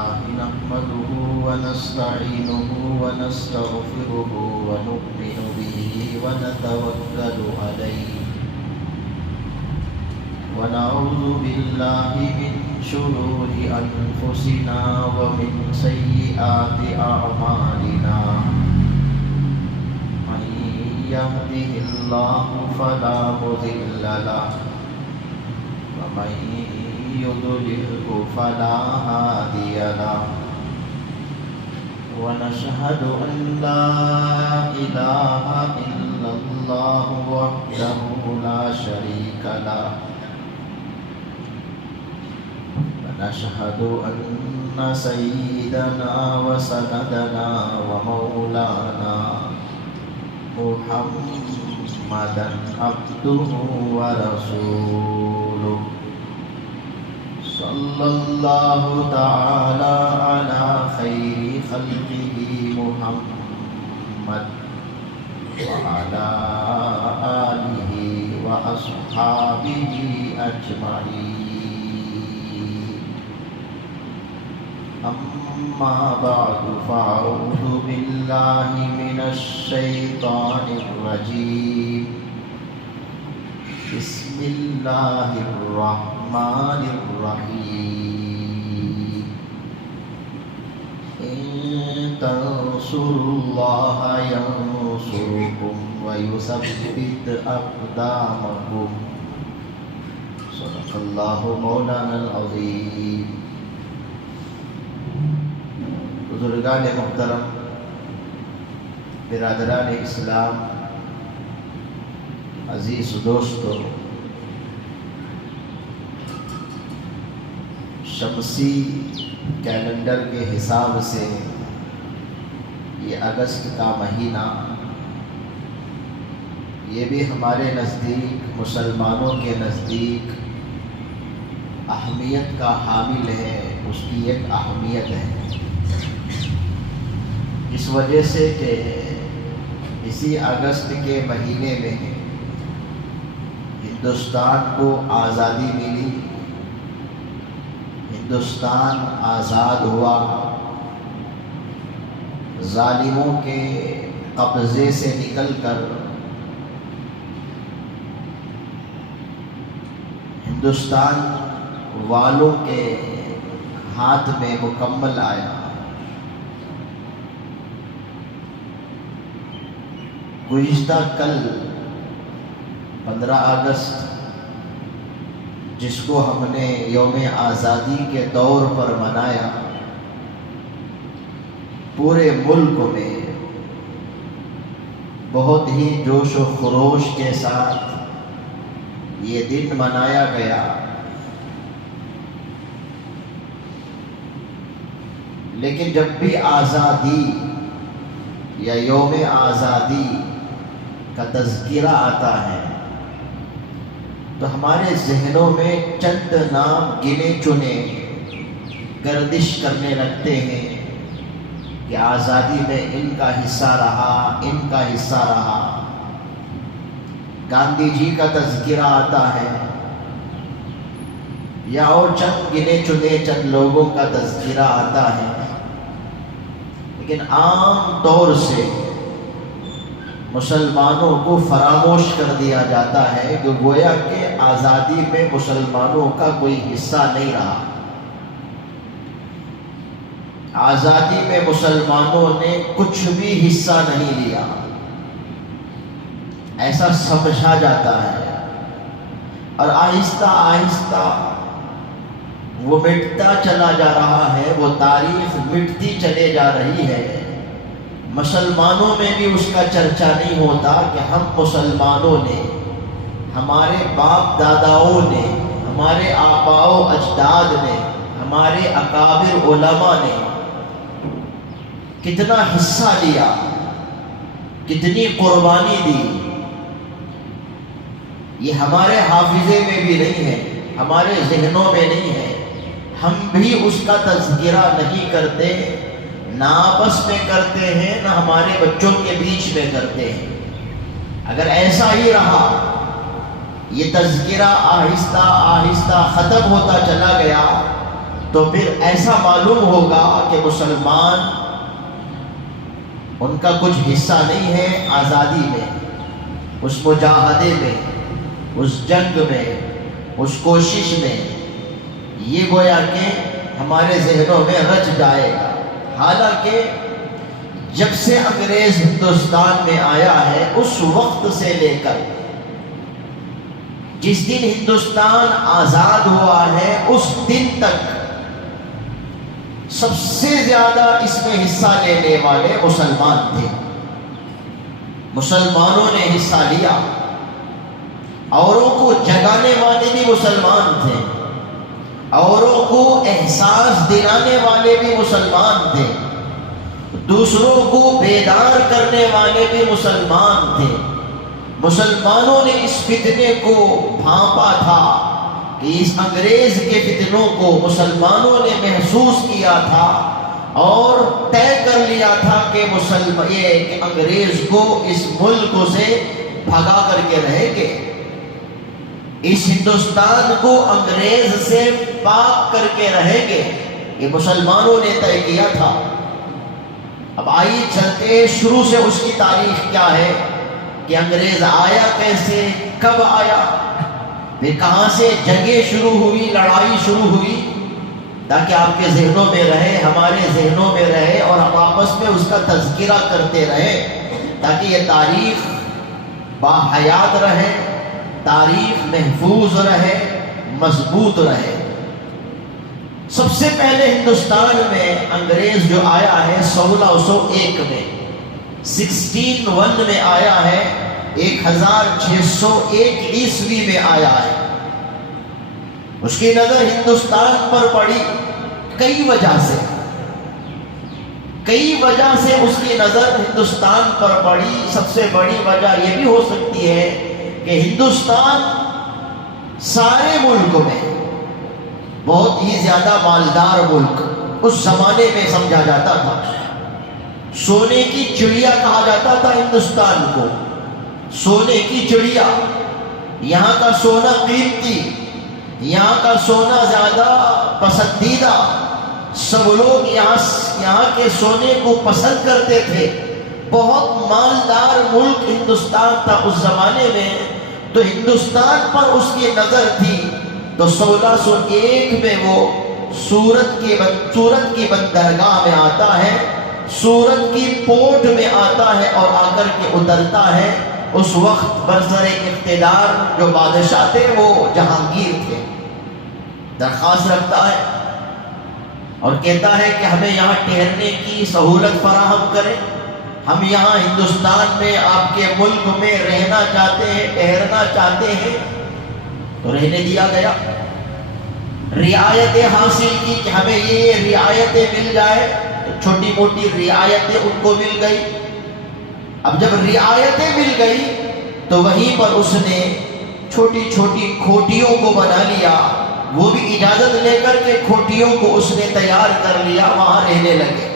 لله نحمده ونستعينه ونستغفره ونؤمن به ونتوكل عليه ونعوذ بالله من شرور أنفسنا ومن سيئات أعمالنا من يهده الله فلا مضل له ومن يضلله فلا هادي له ونشهد أن لا إله إلا الله وحده لا شريك له ونشهد أن سيدنا وسندنا ومولانا محمدا عبده ورسوله صلى الله تعالى على خير خلقه محمد وعلى آله وأصحابه أجمعين أما بعد فأعوذ بالله من الشيطان الرجيم بسم الله الرحمن الرحيم إن تنصروا الله ينصركم ويثبت أقدامكم صدق الله مولانا العظيم. بزرگان محترم، برادران اسلام، عزیز دوستو، شمسی کیلنڈر کے حساب سے یہ اگست کا مہینہ، یہ بھی ہمارے نزدیک، مسلمانوں کے نزدیک اہمیت کا حامل ہے. اس کی ایک اہمیت ہے اس وجہ سے کہ اسی اگست کے مہینے میں ہندوستان کو آزادی ملی، ہندوستان آزاد ہوا، ظالموں کے قبضے سے نکل کر ہندوستان والوں کے ہاتھ میں مکمل آیا. گزشتہ کل 15 اگست جس کو ہم نے یوم آزادی کے طور پر منایا، پورے ملک میں بہت ہی جوش و خروش کے ساتھ یہ دن منایا گیا. لیکن جب بھی آزادی یا یوم آزادی کا تذکرہ آتا ہے تو ہمارے ذہنوں میں چند نام گنے چنے گردش کرنے لگتے ہیں کہ آزادی میں ان کا حصہ رہا، ان کا حصہ رہا. گاندھی جی کا تذکرہ آتا ہے یا اور چند گنے چنے چند لوگوں کا تذکرہ آتا ہے، لیکن عام طور سے مسلمانوں کو فراموش کر دیا جاتا ہے کہ گویا کہ آزادی میں مسلمانوں کا کوئی حصہ نہیں رہا. آزادی میں مسلمانوں نے کچھ بھی حصہ نہیں لیا، ایسا سمجھا جاتا ہے. اور آہستہ آہستہ وہ مٹتا چلا جا رہا ہے، وہ تاریخ مٹتی چلے جا رہی ہے. مسلمانوں میں بھی اس کا چرچا نہیں ہوتا کہ ہم مسلمانوں نے، ہمارے باپ داداؤں نے، ہمارے آباء و اجداد نے، ہمارے اکابر علماء نے کتنا حصہ لیا، کتنی قربانی دی. یہ ہمارے حافظے میں بھی نہیں ہے، ہمارے ذہنوں میں نہیں ہے. ہم بھی اس کا تذکرہ نہیں کرتے، نہ آپس میں کرتے ہیں، نہ ہمارے بچوں کے بیچ میں کرتے ہیں. اگر ایسا ہی رہا، یہ تذکرہ آہستہ آہستہ ختم ہوتا چلا گیا، تو پھر ایسا معلوم ہوگا کہ مسلمان ان کا کچھ حصہ نہیں ہے آزادی میں، اس مجاہدے میں، اس جنگ میں، اس کوشش میں۔ یہ گویا کہ ہمارے ذہنوں میں رچ جائے گا۔ حالانکہ جب سے انگریز ہندوستان میں آیا ہے اس وقت سے لے کر جس دن ہندوستان آزاد ہوا ہے اس دن تک سب سے زیادہ اس میں حصہ لینے والے مسلمان تھے۔ مسلمانوں نے حصہ لیا، اوروں کو جگانے والے بھی مسلمان تھے، اوروں کو احساس دلانے والے بھی مسلمان تھے، دوسروں کو بیدار کرنے والے بھی مسلمان تھے۔ مسلمانوں نے اس فتنے کو بھانپا تھا کہ اس انگریز کے فتنوں کو مسلمانوں نے محسوس کیا تھا اور طے کر لیا تھا کہ یہ انگریز کو اس ملک سے بھگا کر کے رہیں گے، اس ہندوستان کو انگریز سے پاک کر کے رہیں گے۔ یہ مسلمانوں نے طے کیا تھا۔ اب آئیے چلتے شروع سے اس کی تاریخ کیا ہے کہ انگریز آیا کیسے، کب آیا، پھر کہاں سے جنگیں شروع ہوئی، لڑائی شروع ہوئی، تاکہ آپ کے ذہنوں میں رہے، ہمارے ذہنوں میں رہے اور ہم آپس میں اس کا تذکرہ کرتے رہے، تاکہ یہ تاریخ باحیات رہے، تاریخ محفوظ رہے، مضبوط رہے۔ سب سے پہلے ہندوستان میں انگریز جو آیا ہے 1601 میں، 1601 میں آیا ہے، 1601 عیسوی میں آیا ہے۔ اس کی نظر ہندوستان پر پڑی کئی وجہ سے اس کی نظر ہندوستان پر پڑی۔ سب سے بڑی وجہ یہ بھی ہو سکتی ہے کہ ہندوستان سارے ملک میں بہت ہی زیادہ مالدار ملک اس زمانے میں سمجھا جاتا تھا۔ سونے کی چڑیا کہا جاتا تھا ہندوستان کو، سونے کی چڑیا۔ یہاں کا سونا قیمتی، یہاں کا سونا زیادہ پسندیدہ، سب لوگ یہاں کے سونے کو پسند کرتے تھے۔ بہت مالدار ملک ہندوستان تھا اس زمانے میں، تو ہندوستان پر اس کی نظر تھی۔ تو 1601 میں وہ سورت کی بندرگاہ میں آتا ہے، سورت کی پورٹ میں آتا ہے اور آ کر کے اترتا ہے۔ اس وقت برسر اقتدار جو بادشاہ تھے وہ جہانگیر تھے۔ درخواست رکھتا ہے اور کہتا ہے کہ ہمیں یہاں ٹھہرنے کی سہولت فراہم کریں، ہم یہاں ہندوستان میں آپ کے ملک میں رہنا چاہتے ہیں، ٹھہرنا چاہتے ہیں۔ تو رہنے دیا گیا، رعایتیں حاصل کی کہ ہمیں یہ رعایتیں مل جائے، تو چھوٹی موٹی رعایتیں ان کو مل گئی۔ اب جب رعایتیں مل گئی تو وہیں پر اس نے چھوٹی چھوٹی کھوٹیوں کو بنا لیا، وہ بھی اجازت لے کر کے کھوٹیوں کو اس نے تیار کر لیا، وہاں رہنے لگے۔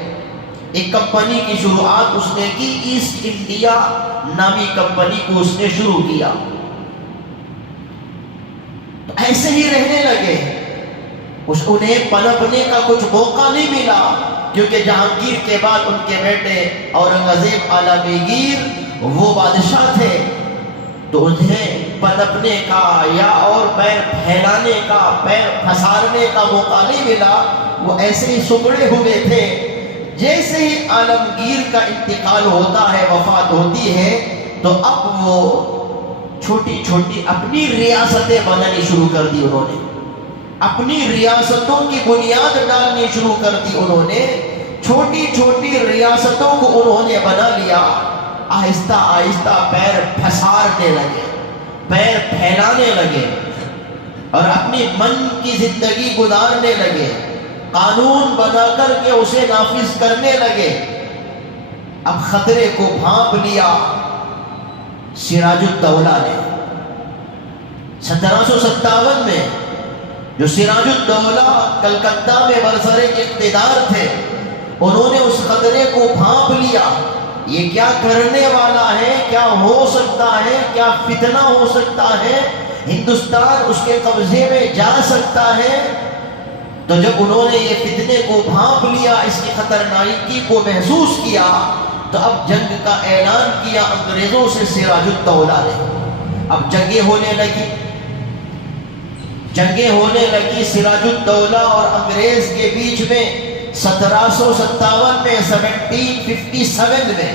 ایک کمپنی کی شروعات اس نے کی، ایسٹ انڈیا نامی کمپنی کو اس نے شروع کیا۔ تو ایسے ہی رہنے لگے، انہیں پنپنے کا کچھ موقع نہیں ملا، کیونکہ جہانگیر کے بعد ان کے بیٹے اورنگزیب عالمگیر وہ بادشاہ تھے، تو انہیں پنپنے کا یا اور پیر پھیلانے کا، پیر پھسارنے کا موقع نہیں ملا، وہ ایسے ہی سکڑے ہوئے تھے۔ جیسے ہی عالمگیر کا انتقال ہوتا ہے، وفات ہوتی ہے، تو اب وہ چھوٹی چھوٹی اپنی ریاستیں بنانی شروع کر دی، انہوں نے اپنی ریاستوں کی بنیاد ڈالنی شروع کر دی، انہوں نے چھوٹی چھوٹی ریاستوں کو انہوں نے بنا لیا۔ آہستہ آہستہ پیر پھسارنے لگے، پیر پھیلانے لگے اور اپنی من کی زندگی گزارنے لگے، قانون بنا کر کے اسے نافذ کرنے لگے۔ اب خطرے کو بھانپ لیا سراج الدولہ نے۔ 1757 میں جو سراج الدولہ کلکتہ میں برسر اقتدار تھے، انہوں نے اس خطرے کو بھانپ لیا۔ یہ کیا کرنے والا ہے، کیا ہو سکتا ہے، کیا فتنہ ہو سکتا ہے، ہندوستان اس کے قبضے میں جا سکتا ہے۔ تو جب انہوں نے یہ فتنے کو بھانپ لیا، اس کی خطرناکی کو محسوس کیا، تو اب جنگ کا اعلان کیا انگریزوں سے سراج الدولہ نے۔ اب جنگیں ہونے لگی سراج الدولہ اور انگریز کے بیچ میں 1757 میں 1757 میں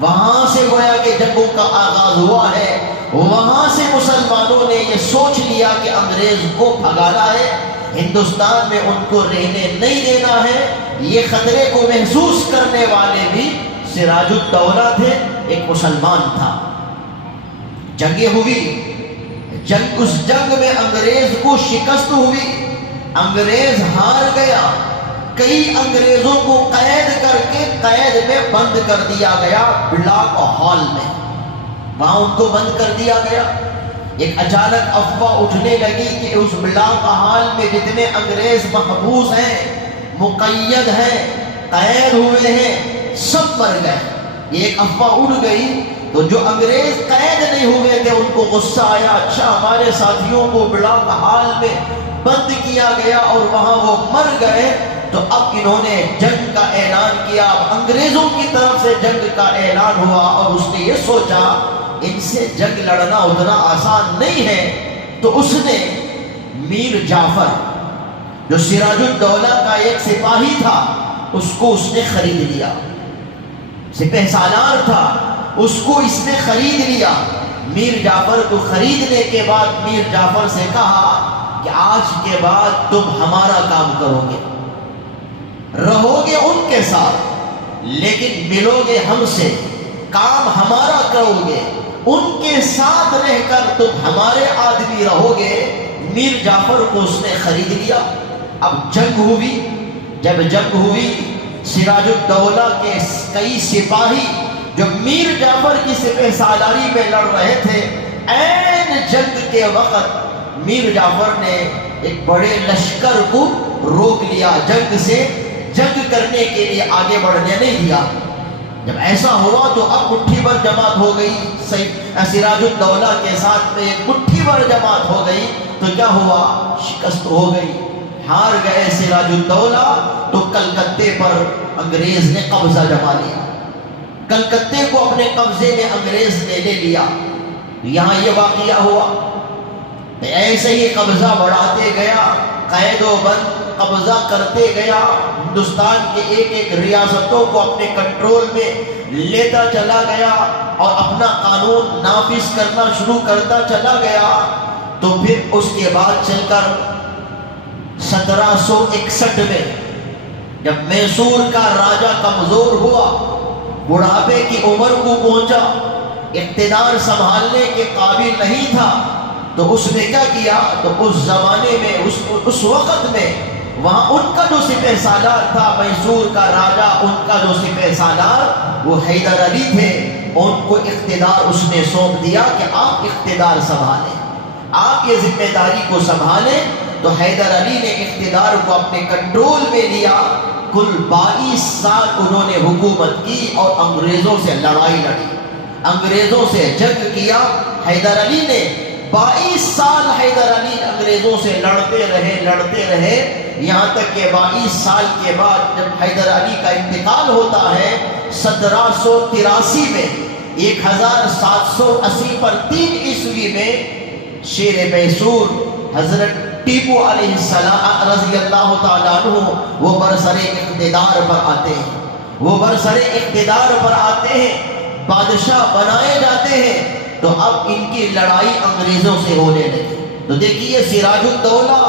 وہاں سے گویا کہ جنگوں کا آغاز ہوا ہے۔ وہاں سے مسلمانوں نے یہ سوچ لیا کہ انگریز کو بھگانا ہے، ہندوستان میں ان کو رہنے نہیں دینا ہے۔ یہ خطرے کو محسوس کرنے والے بھی سراج الدولہ تھے، ایک مسلمان تھا۔ جنگیں ہوئی، اس جنگ میں انگریز کو شکست ہوئی، انگریز ہار گیا۔ کئی انگریزوں کو قید کر کے قید میں بند کر دیا گیا، بلاک ہال میں، وہاں ان کو بند کر دیا گیا۔ ایک اچانک افواہ اٹھنے لگی کہ اس بلاک ہال میں جتنے انگریز محبوس ہیں، مقید ہیں، قید ہوئے ہیں، سب مر گئے۔ یہ ایک افواہ اڑ گئی تو جو انگریز قید نہیں ہوئے تھے ان کو غصہ آیا، اچھا ہمارے ساتھیوں کو بلاک ہال میں بند کیا گیا اور وہاں وہ مر گئے، تو اب انہوں نے جنگ کا اعلان کیا۔ اب انگریزوں کی طرف سے جنگ کا اعلان ہوا اور اس نے یہ سوچا ان سے جنگ لڑنا اتنا آسان نہیں ہے، تو اس نے میر جعفر جو سراج الدولہ کا ایک سپاہی تھا اس کو اس نے خرید لیا، سپہ سالار تھا، اس کو اس نے خرید لیا۔ میر جعفر کو خریدنے کے بعد میر جعفر سے کہا کہ آج کے بعد تم ہمارا کام کرو گے، رہو گے ان کے ساتھ لیکن ملو گے ہم سے، کام ہمارا کرو گے، ان کے ساتھ رہ کر تم ہمارے آدمی رہو گے۔ میر جعفر کو اس نے خرید لیا۔ اب جنگ ہوئی، جب جنگ ہوئی سراج الدولہ کے کئی سپاہی جو میر جعفر کی سپہ سالاری میں لڑ رہے تھے، عین جنگ کے وقت میر جعفر نے ایک بڑے لشکر کو روک لیا، جنگ کرنے کے لیے آگے بڑھنے نہیں دیا۔ جب ایسا ہوا تو اب مٹھی بھر جماعت ہو گئی، سراج الدولہ کے ساتھ میں ایک مٹھی بھر جماعت ہو گئی، تو کیا ہوا؟ شکست ہو گئی، ہار گئے سراج الدولہ۔ تو کلکتے پر انگریز نے قبضہ جما لیا، کلکتے کو اپنے قبضے میں انگریز نے لے لیا۔ یہاں یہ واقعہ ہوا، ایسے ہی قبضہ بڑھاتے گیا، قید و بند قبضہ کرتے گیا، ہندوستان کے ایک ایک ریاستوں کو اپنے کنٹرول میں لیتا چلا گیا اور اپنا قانون نافذ کرنا شروع کرتا چلا گیا۔ تو پھر اس کے بعد چل کر 1761 میں جب میسور کا راجہ کمزور ہوا، بڑھاپے کی عمر کو پہنچا، اقتدار سنبھالنے کے قابل نہیں تھا، تو اس نے کیا کیا؟ تو اس زمانے میں اس وقت میں وہاں ان کا جو سپہ سالار تھا، میسور کا راجہ، ان کا جو سپہ سالار وہ حیدر علی تھے، ان کو اقتدار اس نے سونپ دیا کہ آپ اقتدار سنبھالیں، آپ یہ ذمہ داری کو سنبھالیں۔ تو حیدر علی نے اقتدار کو اپنے کنٹرول میں لیا۔ کل 22 سال انہوں نے حکومت کی اور انگریزوں سے لڑائی لڑی، انگریزوں سے جنگ کیا۔ حیدر علی نے 22 سال حیدر علی انگریزوں سے لڑتے رہے، یہاں تک کہ 22 سال کے بعد جب حیدر علی کا انتقال ہوتا ہے 1783 میں، 1780 پر 3 عیسوی میں شیر میسور حضرت ٹیپو علیہ السلام رضی اللہ تعالیٰ عنہ وہ برسر اقتدار پر آتے ہیں، بادشاہ بنائے جاتے ہیں۔ تو اب ان کی لڑائی انگریزوں سے ہونے لگی۔ تو دیکھیے سراج الدولہ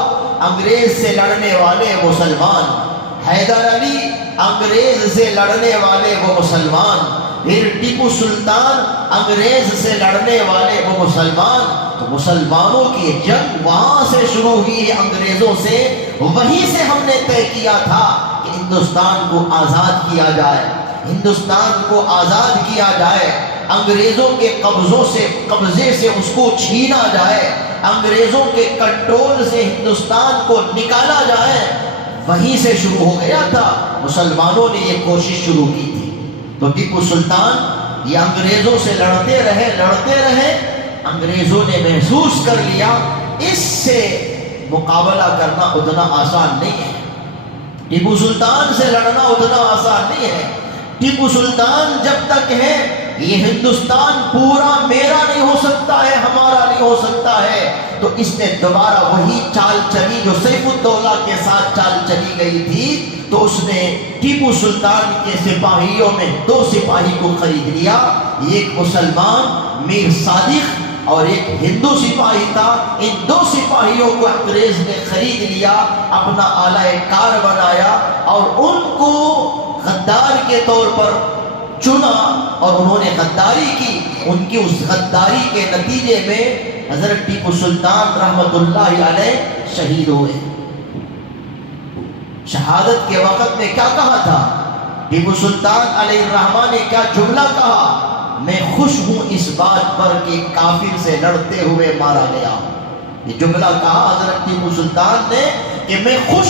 انگریز سے لڑنے والے مسلمان، حیدر علی انگریز سے لڑنے والے وہ مسلمان، پھر ٹیپو سلطان انگریز سے لڑنے والے وہ مسلمان۔ تو مسلمانوں کی جنگ وہاں سے شروع ہوئی ہے انگریزوں سے۔ وہیں سے ہم نے طے کیا تھا کہ ہندوستان کو آزاد کیا جائے، ہندوستان کو آزاد کیا جائے، انگریزوں کے قبضے سے اس کو چھینا جائے، انگریزوں کے کنٹرول سے ہندوستان کو نکالا جائے۔ وہیں سے شروع ہو گیا تھا، مسلمانوں نے یہ کوشش شروع کی تھی۔ تو ٹیپو سلطان یہ انگریزوں سے لڑتے رہے، انگریزوں نے محسوس کر لیا اس سے مقابلہ کرنا اتنا آسان نہیں ہے، ٹیپو سلطان سے لڑنا اتنا آسان نہیں ہے۔ ٹیپو سلطان جب تک ہے یہ ہندوستان پورا میرا نہیں ہو سکتا ہے، ہمارا نہیں ہو سکتا ہے۔ تو اس نے دوبارہ وہی چال چلی جو سیف الدولہ کے ساتھ چال چلی گئی تھی، تو اس نے ٹیپو سلطان کے سپاہیوں میں 2 سپاہی کو خرید لیا، ایک مسلمان میر صادق اور ایک ہندو سپاہی تھا۔ ان 2 سپاہیوں کو انگریز نے خرید لیا، اپنا آلہ کار بنایا اور ان کو غدار کے طور پر چنا، اور انہوں نے غداری کی۔ ان کی اس غداری کے نتیجے میں حضرت ٹیپو سلطان رحمت اللہ علیہ شہید ہوئے۔ شہادت کے وقت میں کیا کہا تھا ٹیپو سلطان علیہ الرحمن نے؟ کیا جملہ کہا؟ میں خوش ہوں اس بات پر کہ کافر سے لڑتے ہوئے مارا گیا۔ یہ جملہ کہا حضرت ٹیپو سلطان نے کہ میں خوش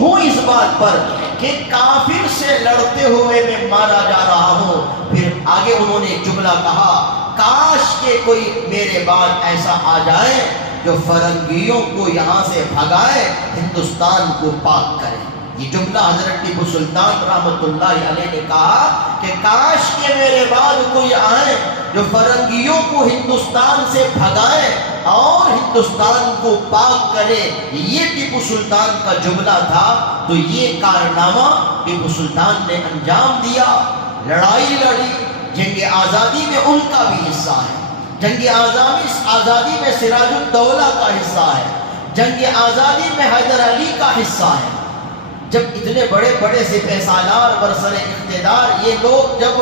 ہوں اس بات پر کہ کافر سے لڑتے ہوئے میں مارا جا رہا ہوں۔ پھر آگے انہوں نے جملہ کہا، کاش کہ کوئی میرے بعد ایسا آ جائے جو فرنگیوں کو یہاں سے بھگائے، ہندوستان کو پاک کرے۔ یہ جملہ حضرت ٹیپو سلطان رحمت اللہ علیہ نے کہا کہ کاش کہ میرے بعد کوئی آئے جو فرنگیوں کو ہندوستان سے بھگائے اور ہندوستان کو پاک کرے۔ یہ ٹیپو سلطان کا جملہ تھا۔ تو یہ کارنامہ ٹیپو سلطان نے انجام دیا، لڑائی لڑی۔ جنگ آزادی میں ان کا بھی حصہ ہے، جنگ آزادی میں سراج الدولہ کا حصہ ہے، جنگ آزادی میں حیدر علی کا حصہ ہے۔ جب اتنے بڑے بڑے سپہ سالار برسر اقتدار یہ لوگ جب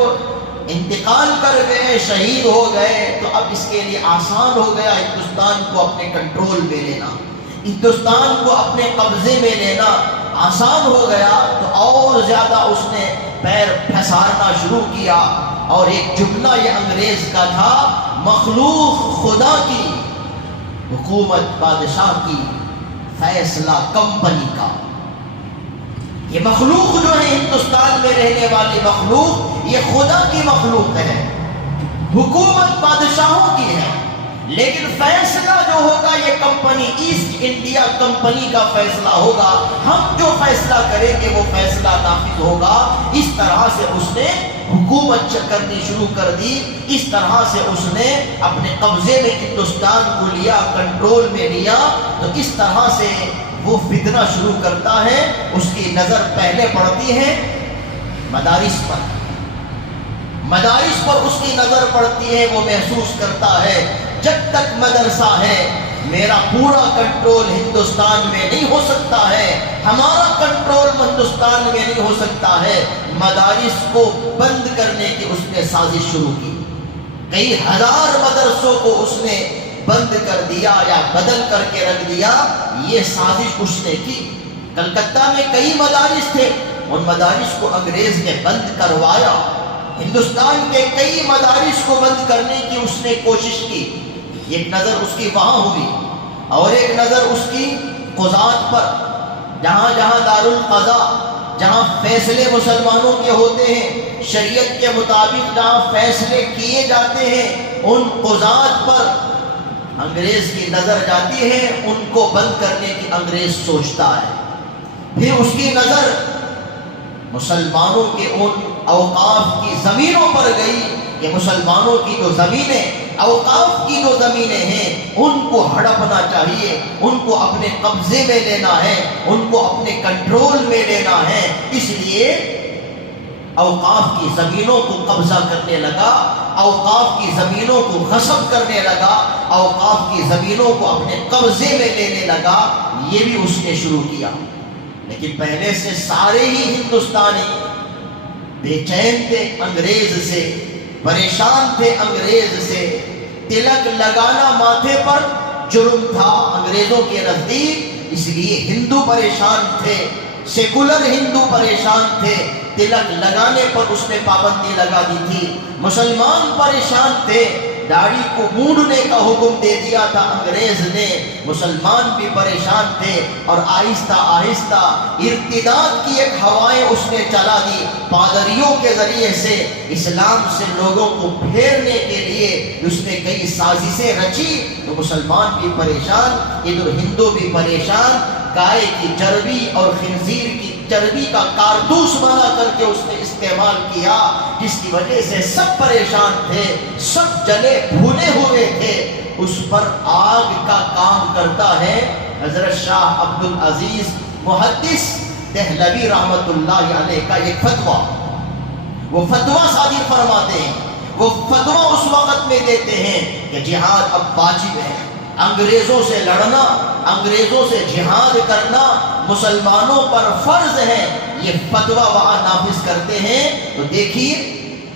انتقال کر گئے، شہید ہو گئے، تو اب اس کے لیے آسان ہو گیا ہندوستان کو اپنے کنٹرول میں لینا، ہندوستان کو اپنے قبضے میں لینا آسان ہو گیا۔ تو اور زیادہ اس نے پیر پھسارنا شروع کیا، اور ایک جملہ یہ انگریز کا تھا، مخلوق خدا کی، حکومت بادشاہ کی، فیصلہ کمپنی کا۔ یہ مخلوق جو ہے ہندوستان میں رہنے والی مخلوق، یہ خدا کی مخلوق ہے، حکومت بادشاہوں کی ہے، لیکن فیصلہ جو ہوگا یہ کمپنی، ایسٹ انڈیا کمپنی کا فیصلہ ہوگا۔ ہم جو فیصلہ کریں گے وہ فیصلہ نافذ ہوگا۔ اس طرح سے اس نے حکومت کرنی شروع کر دی، اس طرح سے اس نے اپنے قبضے میں ہندوستان کو لیا، کنٹرول میں لیا۔ تو اس طرح سے وہ فتنہ شروع کرتا ہے، اس کی نظر پہلے پڑتی ہے مدارس پر، مدارس پر اس کی نظر پڑتی ہے۔ وہ محسوس کرتا ہے جب تک مدرسہ ہے میرا پورا کنٹرول ہندوستان میں نہیں ہو سکتا ہے، ہمارا کنٹرول ہندوستان میں نہیں ہو سکتا ہے۔ مدارس کو بند کرنے کی اس نے سازش شروع کی، کئی ہزار مدرسوں کو اس نے بند کر دیا یا بدل کر کے رکھ دیا۔ یہ سازش اس نے کی۔ کلکتہ میں کئی مدارس تھے، ان مدارس کو انگریز نے بند کروایا۔ ہندوستان کے کئی مدارس کو بند کرنے کی اس نے کوشش کی۔ ایک نظر اس کی وہاں ہوئی، اور ایک نظر اس کی قضات پر، جہاں جہاں دارالقضاء، جہاں فیصلے مسلمانوں کے ہوتے ہیں، شریعت کے مطابق جہاں فیصلے کیے جاتے ہیں، ان قضات پر انگریز کی نظر جاتی ہے۔ ان کو بند کرنے کی انگریز سوچتا ہے۔ پھر اس کی نظر مسلمانوں کے ان اوقاف کی زمینوں پر گئی کہ مسلمانوں کی جو زمینیں، اوقاف کی جو زمینیں ہیں، ان کو ہڑپنا چاہیے، ان کو اپنے قبضے میں لینا ہے، ان کو اپنے کنٹرول میں لینا ہے۔ اس لیے اوقاف کی زمینوں کو قبضہ کرنے لگا، اوقاف کی زمینوں کو غصب کرنے لگا، اوقاف کی زمینوں کو اپنے قبضے میں لینے لگا۔ یہ بھی اس نے شروع کیا۔ لیکن پہلے سے سارے ہی ہندوستانی بے چین تھے انگریز سے، پریشان تھے انگریز سے۔ تلک لگانا ماتھے پر جرم تھا انگریزوں کے نزدیک، اس لیے ہندو پریشان تھے، سیکولر ہندو پریشان تھے۔ تلک لگانے پر اس نے پابندی لگا دی تھی۔ مسلمان پریشان تھے، داڑھی کو مونڈنے کا حکم دے دیا تھا انگریز نے، مسلمان بھی پریشان تھے، اور آہستہ آہستہ ارتداد کی ایک ہوائیں اس نے چلا دی، پادریوں کے ذریعے سے اسلام سے لوگوں کو پھیرنے کے لیے اس نے کئی سازشیں رچی۔ تو مسلمان بھی پریشان، ادھر ہندو بھی پریشان، گائے کی چربی اور خنزیر کی چربی کا کارتوس بنا کر کے اس نے استعمال کیا، جس کی وجہ سے سب پریشان تھے، سب جلے بھونے ہوئے تھے۔ اس پر آگ کا کام کرتا ہے حضرت شاہ عبد العزیز محدث دہلوی رحمت اللہ علیہ کا ایک فتویٰ۔ وہ فتویٰ صادر فرماتے ہیں، وہ فتویٰ اس وقت میں دیتے ہیں کہ جہاد اب واجب ہے، انگریزوں سے لڑنا، انگریزوں سے جہاد کرنا مسلمانوں پر فرض ہے۔ یہ فتویٰ وہاں نافذ کرتے ہیں تو دیکھیے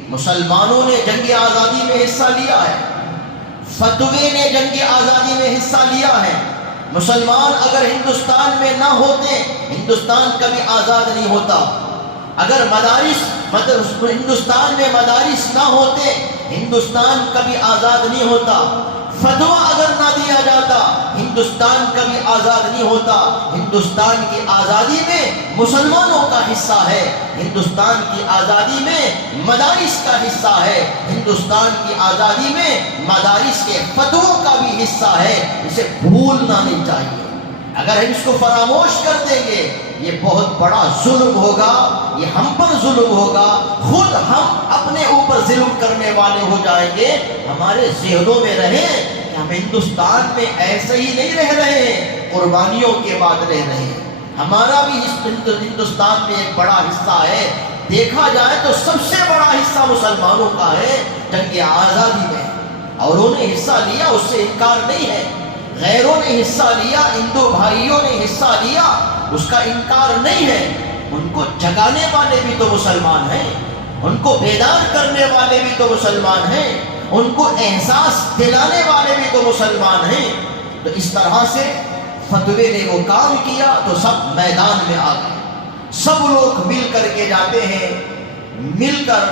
مسلمانوں نے جنگ آزادی میں حصہ لیا ہے، فتوے نے جنگ آزادی میں حصہ لیا ہے۔ مسلمان اگر ہندوستان میں نہ ہوتے ہندوستان کبھی آزاد نہیں ہوتا، اگر ہندوستان میں مدارس نہ ہوتے ہندوستان کبھی آزاد نہیں ہوتا، فتویٰ اگر نہ دیا جاتا ہندوستان کبھی آزاد نہیں ہوتا۔ ہندوستان کی آزادی میں مسلمانوں کا حصہ ہے، ہندوستان کی آزادی میں مدارس کا حصہ ہے، ہندوستان کی آزادی میں مدارس کے فتووں کا بھی حصہ ہے۔ اسے بھولنا نہیں چاہیے، اگر ہم اس کو فراموش کر دیں گے یہ بہت بڑا ظلم ہوگا، یہ ہم پر ظلم ہوگا، خود ہم اپنے اوپر ظلم کرنے والے ہو جائیں گے۔ ہمارے ذہنوں میں رہے کہ ہم ہندوستان میں ایسے ہی نہیں رہ رہے ہیں، قربانیوں کے بعد رہ رہے ہیں، ہمارا بھی ہندوستان میں ایک بڑا حصہ ہے۔ دیکھا جائے تو سب سے بڑا حصہ مسلمانوں کا ہے جنگ آزادی میں، اور انہوں نے حصہ لیا، اس سے انکار نہیں ہے۔ غیروں نے حصہ لیا، ہندو بھائیوں نے حصہ لیا، اس کا انکار نہیں ہے۔ ان کو جگانے والے بھی تو مسلمان ہیں، ان کو بیدار کرنے والے بھی تو مسلمان ہیں، ان کو احساس دلانے والے بھی تو مسلمان ہیں۔ تو اس طرح سے فتوے نے وہ کام کیا تو سب میدان میں آ گئے، سب لوگ مل کر کے جاتے ہیں، مل کر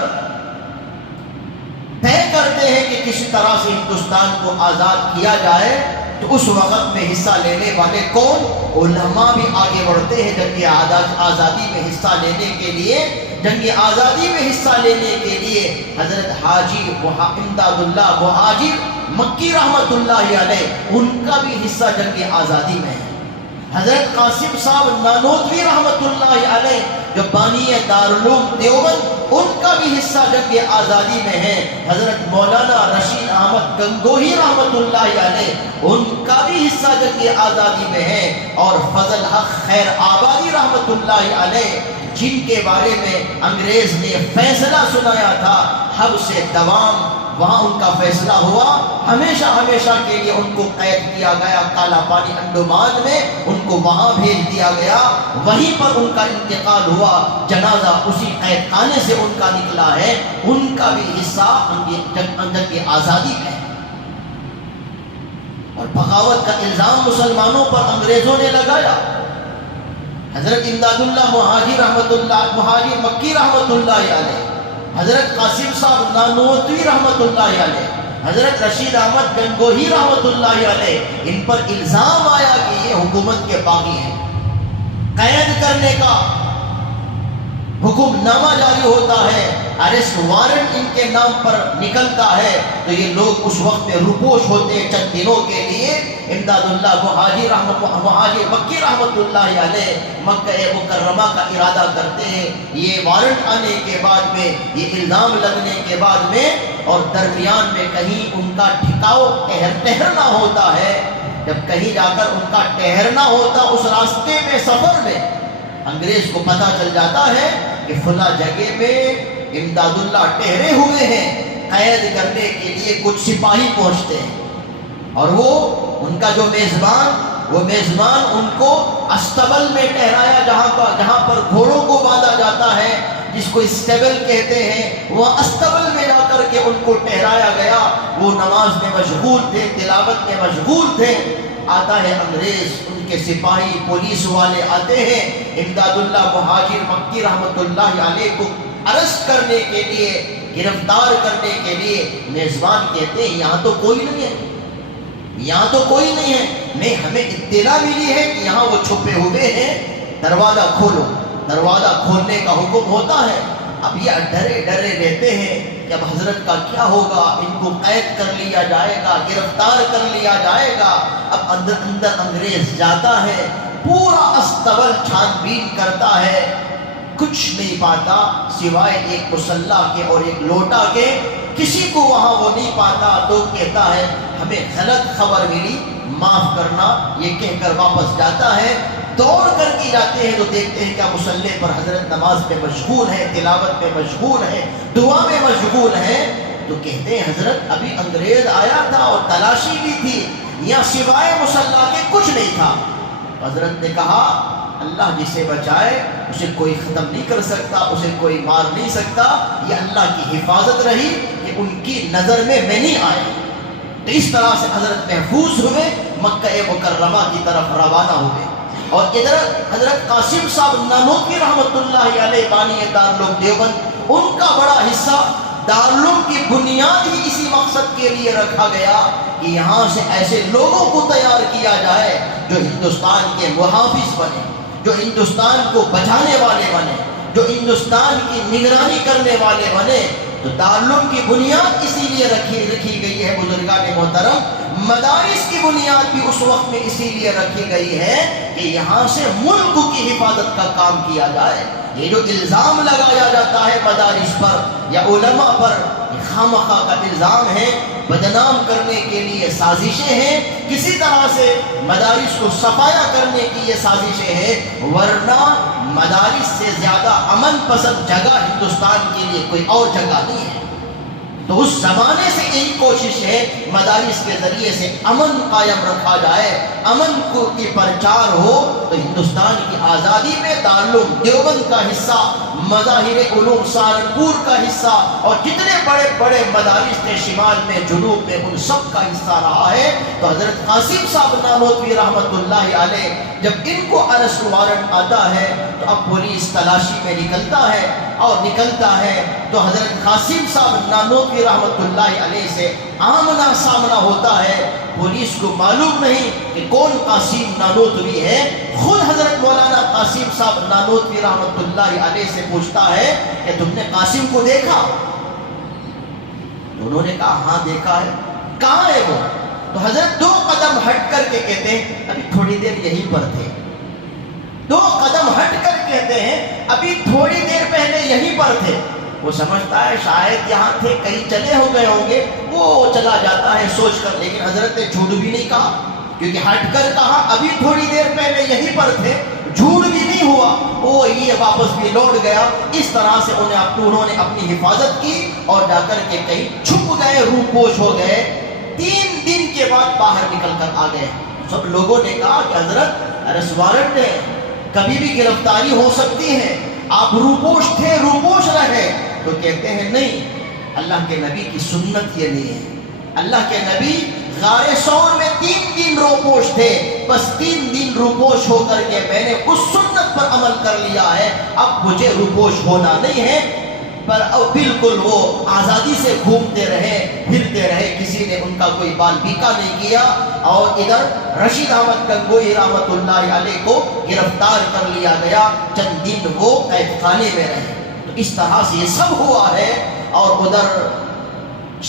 طے کرتے ہیں کہ کسی طرح سے ہندوستان کو آزاد کیا جائے۔ تو اس وقت میں حصہ لینے والے کون؟ علماء بھی آگے بڑھتے ہیں جنگ آزادی میں حصہ لینے کے لیے۔ جنگ آزادی میں حصہ لینے کے لیے حضرت حاجی امداد اللہ مہاجر مکی رحمت اللہ علیہ، ان کا بھی حصہ جنگ آزادی میں ہے۔ حضرت قاسم صاحب نانوتوی رحمت اللہ علیہ جو بانی دارالعلوم دیوبند، ان کا بھی حصہ جنگ آزادی میں ہے۔ حضرت مولانا رشید احمد گنگوہی رحمت اللہ علیہ، ان کا بھی حصہ جنگ آزادی میں ہے۔ اور فضل حق خیر آبادی رحمت اللہ علیہ، جن کے بارے میں انگریز نے فیصلہ سنایا تھا حب سے دوام، وہاں ان کا فیصلہ ہوا، ہمیشہ ہمیشہ کے لیے ان کو قید کیا گیا کالا پانی انڈمان میں، ان کو وہاں بھیج دیا گیا، وہیں پر ان کا انتقال ہوا، جنازہ اسی قید خانے سے ان کا نکلا ہے۔ ان کا بھی حصہ جنگ آزادی میں ہے۔ اور بغاوت کا الزام مسلمانوں پر انگریزوں نے لگایا۔ حضرت امداد اللہ مہاجر مکی رحمت اللہ علیہ، حضرت قاسم صاحب نانوتوی رحمت اللہ علیہ، حضرت رشید احمد گنگوہی رحمت اللہ علیہ، ان پر الزام آیا کہ یہ حکومت کے باغی ہیں۔ قید کرنے کا حکم نامہ جاری ہوتا ہے، اریسٹ وارنٹ ان کے نام پر نکلتا ہے، تو یہ لوگ اس وقت میں روپوش ہوتے ہیں چند دنوں کے لیے۔ امداد اللہ مہاجر مکی رحمت اللہ علیہ مکہ مکرمہ کا ارادہ کرتے ہیں۔ یہ وارنٹ آنے کے بعد میں، یہ الزام لگنے کے بعد میں، اور درمیان میں کہیں ان کا ٹھکاؤ ٹھہرنا ہوتا ہے۔ جب کہیں جا کر ان کا ٹھہرنا ہوتا، اس راستے میں سفر میں انگریز کو پتہ چل جاتا ہے کہ فلاں جگہ میں امداد اللہ ٹھہرے ہوئے ہیں، قید کرنے کے لیے کچھ سپاہی پہنچتے ہیں، اور وہ ان کا جو میزبان ان کو استبل میں ٹھہرایا، جہاں پر گھوڑوں کو باندھا جاتا ہے، جس کو اسٹیبل کہتے ہیں، وہ استبل میں جا کر کے ان کو ٹھہرایا گیا۔ وہ نماز میں مشغول تھے، تلاوت میں مشغول تھے۔ آتا ہے انگریز، ان کے سپاہی پولیس والے آتے ہیں، امداد اللہ مہاجر مکی رحمت اللہ علیہ کو اریسٹ کرنے کے لیے گرفتار کرنے کے لیے میزبان کہتے ہیں یہاں تو کوئی نہیں ہے، یہاں تو کوئی نہیں ہے، نہیں ہمیں اطلاع ملی ہے کہ یہاں وہ چھپے ہوئے ہیں، دروازہ کھولو۔ دروازہ کھولنے کا حکم ہوتا ہے۔ اب یہ ڈرے ڈرے رہتے ہیں کہ اب حضرت کا کیا ہوگا، ان کو قید کر لیا جائے گا، گرفتار کر لیا جائے گا۔ اب اندر انگریز جاتا ہے، پورا استبل چھان بین کرتا ہے، کچھ نہیں پاتا سوائے ایک مسلح کے اور ایک لوٹا کے، کسی کو وہاں وہ نہیں پاتا۔ تو کہتا ہے ہمیں غلط خبر ملی، معاف کرنا، یہ کہہ کر واپس جاتا ہے۔ دوڑ کر کے جاتے ہیں تو دیکھتے ہیں کہ مسلح پر حضرت نماز میں مشغول ہے، تلاوت میں مشغول ہے، دعا میں مشغول ہے۔ تو کہتے ہیں حضرت ابھی انگریز آیا تھا اور تلاشی بھی تھی، یہاں سوائے مسلح کے کچھ نہیں تھا۔ حضرت نے کہا اللہ جسے بچائے اسے کوئی ختم نہیں کر سکتا، اسے کوئی مار نہیں سکتا، یہ اللہ کی حفاظت رہی کہ ان کی نظر میں نہیں آئے۔ تو اس طرح سے حضرت محفوظ ہوئے، مکہ مکرمہ کی طرف روانہ ہوئے۔ اور ادھر حضرت قاسم صاحب نانوتوی رحمۃ اللہ علیہ بانی دارالعلوم دیوبند، ان کا بڑا حصہ دارالعلوم کی بنیاد ہی اسی مقصد کے لیے رکھا گیا کہ یہاں سے ایسے لوگوں کو تیار کیا جائے جو ہندوستان کے محافظ بنے، جو ہندوستان کو بچانے والے بنے، جو ہندوستان کی نگرانی کرنے والے بنے۔ تو دارالعلوم کی بنیاد اسی لیے رکھی گئی ہے بزرگان محترم۔ مدارس کی بنیاد بھی اس وقت میں اسی لیے رکھی گئی ہے کہ یہاں سے ملک کی حفاظت کا کام کیا جائے۔ یہ جو الزام لگایا جاتا ہے مدارس پر یا علماء پر، خامخواہ کا الزام ہے، بدنام کرنے کے لیے سازشیں ہیں، کسی طرح سے مدارس کو صفایا کرنے کی یہ سازشیں ہیں، ورنہ مدارس سے زیادہ امن پسند جگہ ہندوستان کے لیے کوئی اور جگہ نہیں ہے۔ تو اس زمانے سے یہی کوشش ہے مدارس کے ذریعے سے امن قائم رکھا جائے، امن کو کی پرچار ہو۔ تو ہندوستان کی آزادی میں دارالعلوم دیوبند کا حصہ، مظاہر علوم سہارنپور کا حصہ، اور جتنے بڑے بڑے مدارس تھے شمال میں جنوب میں، ان سب کا حصہ رہا ہے۔ تو حضرت قاسم صاحب نانوتوی رحمۃ اللہ علیہ جب ان کو ارسٹ وارنٹ آتا ہے تو اب پولیس تلاشی میں نکلتا ہے، اور نکلتا ہے تو حضرت قاسم صاحب نانوتوی رحمۃ اللہ علیہ سے آمنا سامنا ہوتا ہے۔ پولیس کو معلوم نہیں کہ کون قاسم نانوتوی ہے، خود حضرت مولانا قاسم صاحب نانوتوی رحمۃ اللہ علیہ سے پوچھتا ہے کہ تم نے قاسم کو دیکھا؟ انہوں نے کہا ہاں دیکھا ہے۔ کہاں ہے وہ؟ تو حضرت 2 قدم ہٹ کر کے کہتے ہیں ابھی تھوڑی دیر یہیں پر تھے۔ 2 قدم ہٹ کر کہتے ہیں ابھی تھوڑی دیر پہلے یہیں پر تھے۔ وہ سمجھتا ہے شاید یہاں تھے، کہیں چلے ہو گئے ہوں گے، وہ چلا جاتا ہے سوچ کر، لیکن حضرت نے جھوٹ بھی نہیں کہا، کیونکہ ہٹ کر کہا ابھی تھوڑی دیر پہلے یہیں پر تھے، جھوٹ بھی نہیں ہوا، وہ یہ واپس بھی لوٹ گیا۔ اس طرح سے انہوں نے اپنی حفاظت کی اور جا کر کے کہیں چھپ گئے، روپوش ہو گئے۔ 3 دن کے بعد باہر نکل کر آ گئے۔ سب لوگوں نے کہا کہ حضرت ارسٹ وارنٹ ہے، کبھی بھی گرفتاری ہو سکتی ہے، آپ روپوش تھے، روپوش رہے۔ تو کہتے ہیں نہیں، اللہ کے نبی کی سنت یہ نہیں ہے۔ اللہ کے نبی غار ثور میں 3 دن روپوش تھے، بس 3 دن روپوش ہو کر کے میں نے اس سنت پر عمل کر لیا ہے، اب مجھے روپوش ہونا نہیں ہے۔ پر بالکل وہ آزادی سے گھومتے رہے، پھرتے رہے، کسی نے ان کا کوئی بال بیکا نہیں کیا۔ اور ادھر رشید احمد گنگوہی رحمۃ اللہ علیہ کو گرفتار کر لیا گیا، چند دن وہ قید خانے میں رہے۔ تو اس طرح سے یہ سب ہوا ہے۔ اور ادھر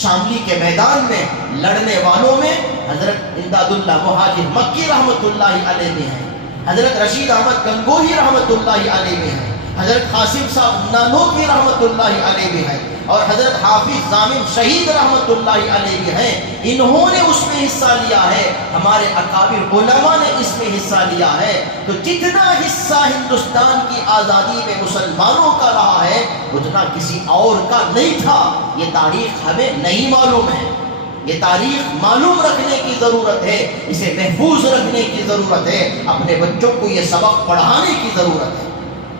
شاملی کے میدان میں لڑنے والوں میں حضرت امداد اللہ مہاجر مکی رحمۃ اللہ علیہ میں ہے، حضرت رشید احمد گنگوہی رحمۃ اللہ علیہ میں ہے، حضرت قاسم صاحب نانوتوی رحمۃ اللہ علیہ بھی ہے، اور حضرت حافظ ضامن شہید رحمۃ اللہ علیہ بھی ہیں۔ انہوں نے اس میں حصہ لیا ہے، ہمارے اکابر علماء نے اس میں حصہ لیا ہے۔ تو جتنا حصہ ہندوستان کی آزادی میں مسلمانوں کا رہا ہے اتنا کسی اور کا نہیں تھا۔ یہ تاریخ ہمیں نہیں معلوم ہے، یہ تاریخ معلوم رکھنے کی ضرورت ہے، اسے محفوظ رکھنے کی ضرورت ہے، اپنے بچوں کو یہ سبق پڑھانے کی ضرورت ہے۔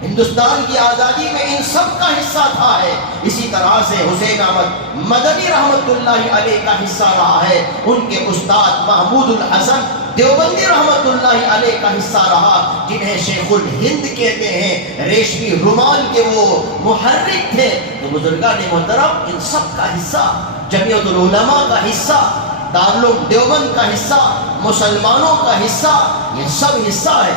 ہندوستان کی آزادی میں ان سب کا حصہ تھا ہے۔ اسی طرح سے حسین احمد مدنی رحمۃ اللہ علیہ کا حصہ رہا ہے، ان کے استاد محمود الحسن دیوبندی رحمت اللہ علیہ کا حصہ رہا، جنہیں شیخ الہند کہتے ہیں، ریشمی رومال کے وہ محرک تھے. تو بزرگان محترم ان سب کا حصہ، جمعیت العلماء کا حصہ، دارالعلوم دیوبند کا حصہ، مسلمانوں کا حصہ، یہ سب حصہ ہے.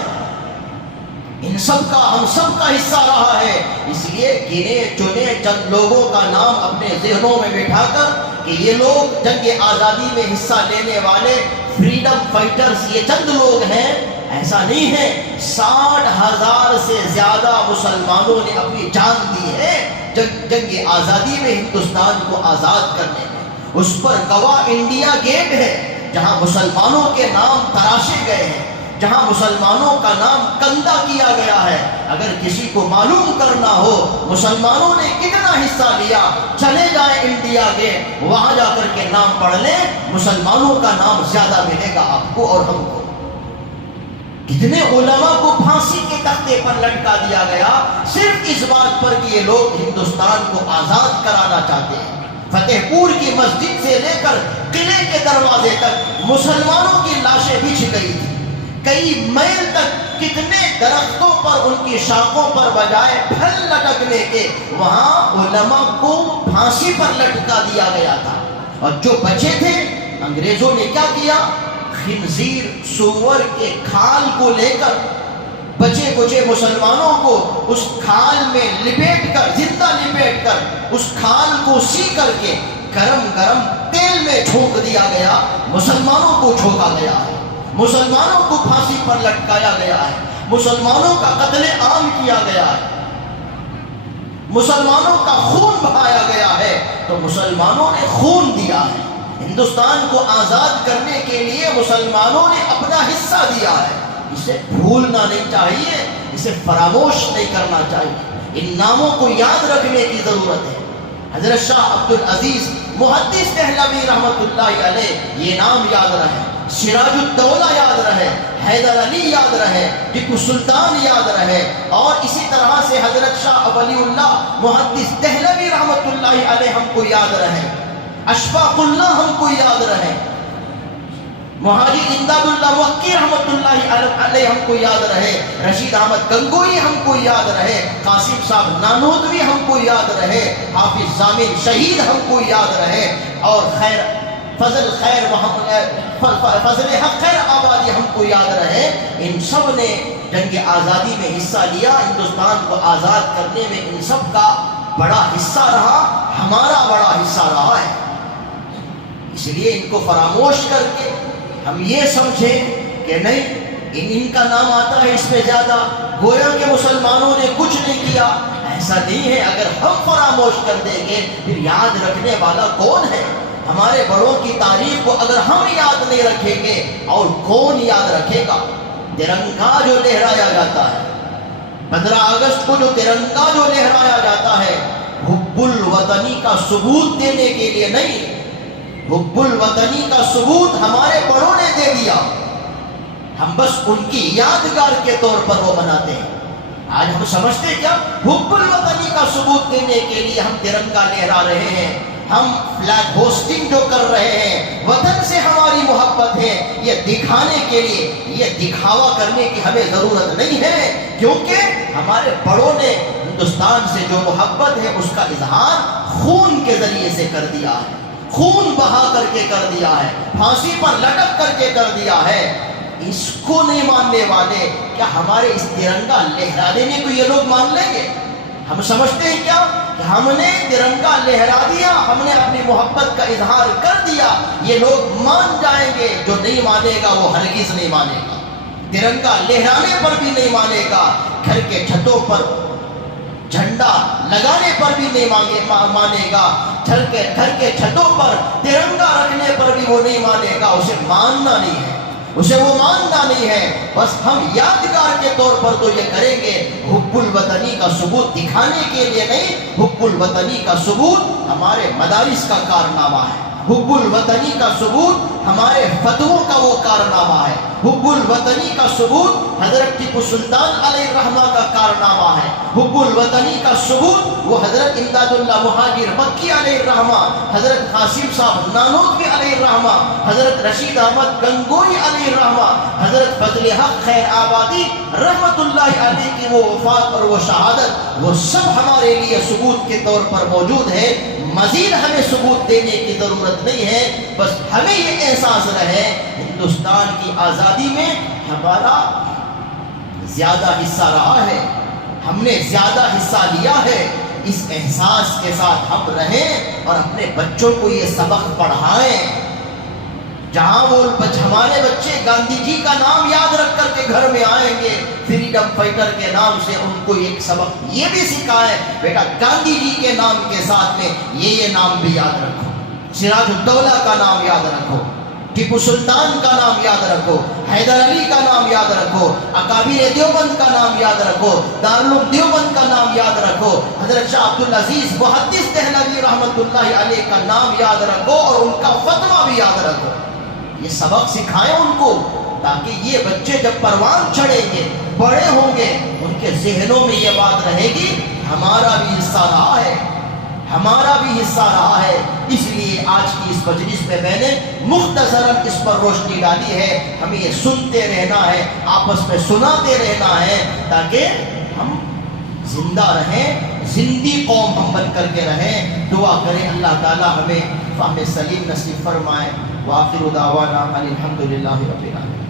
ان سب کا، ہم سب کا حصہ رہا ہے. اس لیے گنے چنے چند لوگوں کا نام اپنے ذہنوں میں بٹھا کر کہ یہ لوگ جنگ آزادی میں حصہ لینے والے فریڈم فائٹرز یہ چند لوگ ہیں، ایسا نہیں ہے. 60,000 سے زیادہ مسلمانوں نے اپنی جان دی ہے جنگ آزادی میں ہندوستان کو آزاد کرنے میں. اس پر گواہ انڈیا گیٹ ہے، جہاں مسلمانوں کے نام تراشے گئے ہیں، جہاں مسلمانوں کا نام کندہ کیا گیا ہے. اگر کسی کو معلوم کرنا ہو مسلمانوں نے کتنا حصہ لیا، چلے جائیں انڈیا گیٹ، وہاں جا کر کے نام پڑھ لیں، مسلمانوں کا نام زیادہ ملے گا آپ کو اور ہم کو. کتنے علماء کو پھانسی کے تختے پر لٹکا دیا گیا صرف اس بات پر کہ یہ لوگ ہندوستان کو آزاد کرانا چاہتے ہیں. فتح پور کی مسجد سے لے کر قلعے کے دروازے تک مسلمانوں کی لاشیں بچھ گئی تھی. کئی میل تک کتنے درختوں پر ان کی شاخوں پر بجائے پھل لٹکنے کے وہاں علماء کو پھانسی پر لٹکا دیا گیا تھا. اور جو بچے تھے انگریزوں نے کیا کیا، خنزیر سور کے کھال کو لے کر بچے بچے مسلمانوں کو اس کھال میں لپیٹ کر، زندہ لپیٹ کر اس کھال کو سی کر کے گرم گرم تیل میں چھونک دیا گیا. مسلمانوں کو چھونکا گیا ہے، مسلمانوں کو پھانسی پر لٹکایا گیا ہے، مسلمانوں کا قتل عام کیا گیا ہے، مسلمانوں کا خون بہایا گیا ہے. تو مسلمانوں نے خون دیا ہے، ہندوستان کو آزاد کرنے کے لیے مسلمانوں نے اپنا حصہ دیا ہے. اسے بھولنا نہیں چاہیے، اسے فراموش نہیں کرنا چاہیے. ان ناموں کو یاد رکھنے کی ضرورت ہے. حضرت شاہ عبد العزیز محدث دہلوی رحمت اللہ علیہ، یہ نام یاد رہے. سراج الدولہ یاد رہے، حیدر علی یاد رہے، ٹیپو سلطان یاد رہے. اور اسی طرح سے حضرت شاہ ولی اللہ محدث دہلوی رحمت اللہ علیہ ہم کو یاد رہے. اشفاق اللہ ہم کو یاد رہے. مہاجر امداد اللہ وقی رحمت اللہ علیہ ہم کو یاد رہے. رشید احمد گنگوئی ہم کو یاد رہے. قاسم صاحب نانوتوی ہم کو یاد رہے. حافظ ضامن شہید ہم کو یاد رہے. اور فضل حق خیر آبادی ہم کو یاد رہے. ان سب نے جنگ آزادی میں حصہ لیا، ہندوستان کو آزاد کرنے میں ان سب کا بڑا حصہ رہا، ہمارا بڑا حصہ رہا ہے. اس لیے ان کو فراموش کر کے ہم یہ سمجھیں کہ نہیں ان کا نام آتا ہے اس میں زیادہ، گویا کہ مسلمانوں نے کچھ نہیں کیا. ایسا نہیں ہے. اگر ہم فراموش کر دیں گے پھر یاد رکھنے والا کون ہے؟ ہمارے بڑوں کی تاریخ کو اگر ہم یاد نہیں رکھیں گے اور کون یاد رکھے گا؟ ترنگا جو لہرایا جاتا ہے 15 اگست کو، جو ترنگا جو لہرایا جاتا ہے، حب الوطنی کا ثبوت دینے کے لیے نہیں، حب الوطنی کا ثبوت ہمارے بڑوں نے دے دیا. ہم بس ان کی یادگار کے طور پر وہ بناتے ہیں. آج ہم سمجھتے کیا؟ حب الوطنی کا ثبوت دینے کے لیے ہم ترنگا لہرا رہے ہیں، ہم فلیگ ہوسٹنگ جو کر رہے ہیں، وطن سے ہماری محبت ہے، یہ دکھانے کے لیے، یہ دکھاوا کرنے کی ہمیں ضرورت نہیں ہے. کیونکہ ہمارے بڑوں نے ہندوستان سے جو محبت ہے اس کا اظہار خون کے ذریعے سے کر دیا ہے، خون بہا کر کے کر دیا ہے، پھانسی پر لٹک کر کے کر دیا ہے. اس کو نہیں ماننے والے کیا ہمارے اس ترنگا لہرا دینے کو یہ لوگ مان لیں گے؟ ہم سمجھتے ہیں کیا کہ ہم نے ترنگا لہرا دیا، ہم نے اپنی محبت کا اظہار کر دیا، یہ لوگ مان جائیں گے؟ جو نہیں مانے گا وہ ہرگز نہیں مانے گا. ترنگا لہرانے پر بھی نہیں مانے گا، گھر کے چھتوں پر جھنڈا لگانے پر بھی نہیں مانے گا، گھر کے چھتوں پر ترنگا رکھنے پر بھی وہ نہیں مانے گا. اسے ماننا نہیں ہے، اسے وہ ماننا نہیں ہے. بس ہم یادگار کے طور پر تو یہ کریں گے، حب الوطنی کا ثبوت دکھانے کے لیے نہیں. حب الوطنی کا ثبوت ہمارے مدارس کا کارنامہ ہے، حب الوطنی کا ثبوت ہمارے فتووں کا وہ کارنامہ ہے. حب الوطنی کا ثبوت حضرت ٹیپو سلطان علیہ الرحمہ کا کارنامہ ہے. حب الوطنی کا ثبوت وہ حضرت امداد اللہ مہاجر مکی علیہ الرحمہ، حضرت قاسم صاحب نانوتوی علیہ الرحمہ، حضرت رشید احمد گنگوئی علیہ الرحمہ، حضرت فضل حق خیر آبادی رحمت اللہ علیہ کی وہ وفات اور وہ شہادت، وہ سب ہمارے لیے ثبوت کے طور پر موجود ہے. مزید ہمیں ثبوت دینے کی ضرورت نہیں ہے، بس ہمیں یہ احساس رہے ہندوستان کی آزادی میں ہمارا زیادہ حصہ رہا ہے، ہم نے زیادہ حصہ لیا ہے. اس احساس کے ساتھ ہم رہیں اور اپنے بچوں کو یہ سبق پڑھائیں. جہاں وہ ہمارے بچے گاندھی جی کا نام یاد رکھ کر کے گھر میں آئیں گے، فریڈم فائٹر کے نام سے ان کو ایک سبق یہ بھی سکھائیں، بیٹا گاندھی جی کے نام کے ساتھ میں یہ نام بھی یاد رکھو، سراج الدولہ کا نام یاد رکھو، ٹیپو سلطان کا نام یاد رکھو، حیدر علی کا نام یاد رکھو، اکابر دیوبند کا نام یاد رکھو، دارالعلوم دیوبند کا نام یاد رکھو، حضرت شاہ عبدالعزیز محدث دہلوی رحمت اللہ علیہ کا نام یاد رکھو اور ان کا فتویٰ بھی یاد رکھو. یہ سبق سکھائیں ان کو، تاکہ یہ بچے جب پروان چڑھیں گے، بڑے ہوں گے، ان کے ذہنوں میں یہ بات رہے گی ہمارا بھی حصہ رہا ہے، ہمارا بھی حصہ رہا ہے. اس لیے آج کی اس مجلس میں میں نے مختصراً اس پر روشنی ڈالی ہے. ہمیں یہ سنتے رہنا ہے، آپس میں سناتے رہنا ہے، تاکہ ہم زندہ رہیں، زندی قوم ہم بن کر کے رہیں. دعا کریں اللہ تعالی ہمیں فہم سلیم نصیب فرمائے. وآخر دعوانا الحمد للہ رب العالمین.